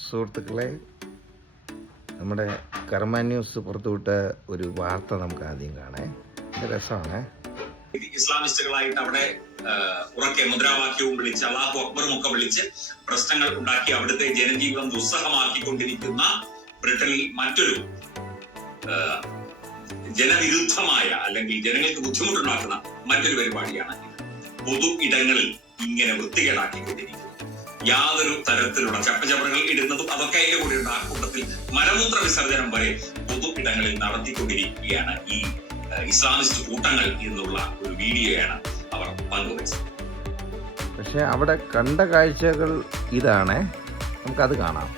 സുഹൃത്തുക്കളെ, നമ്മുടെ കർമ്മ ന്യൂസ് പുറത്തുവിട്ട ഒരു വാർത്ത നമുക്ക് ആദ്യം കാണാം. ഇത് രസമാണ്. ഇസ്ലാമിസ്റ്റുകളായിട്ട് അവിടെ ഉറക്കെ മുദ്രാവാക്യവും വിളിച്ച് അല്ലാഹു അക്ബറും ഒക്കെ വിളിച്ച് പ്രശ്നങ്ങൾ ഉണ്ടാക്കി അവിടുത്തെ ജനജീവിതം ദുസ്സഹമാക്കിക്കൊണ്ടിരിക്കുന്ന ബ്രിട്ടനിൽ മറ്റൊരു ജനവിരുദ്ധമായ അല്ലെങ്കിൽ ജനങ്ങൾക്ക് ബുദ്ധിമുട്ടുണ്ടാക്കുന്ന മറ്റൊരു പരിപാടിയാണ് പൊതു ഇടങ്ങളിൽ ഇങ്ങനെ വൃത്തികേടാക്കിക്കൊണ്ടിരിക്കുന്നത്. യാതൊരു തരത്തിലുള്ള ചപ്പചവറുകൾ ഇടുന്നതും അതൊക്കെ അതിന്റെ കൂടെയുണ്ട്. ആ കൂട്ടത്തിൽ മലമൂത്ര വിസർജനം വരെ പൊതു ഇടങ്ങളിൽ നടത്തിക്കൊണ്ടിരിക്കുകയാണ് ഈ ഇസ്ലാമിസ്റ്റ് കൂട്ടങ്ങൾ എന്നുള്ള ഒരു വീഡിയോയാണ് അവർ പങ്കുവച്ചത്. പക്ഷെ അവിടെ കണ്ട കാഴ്ചകൾ ഇതാണ്, നമുക്കത് കാണാം.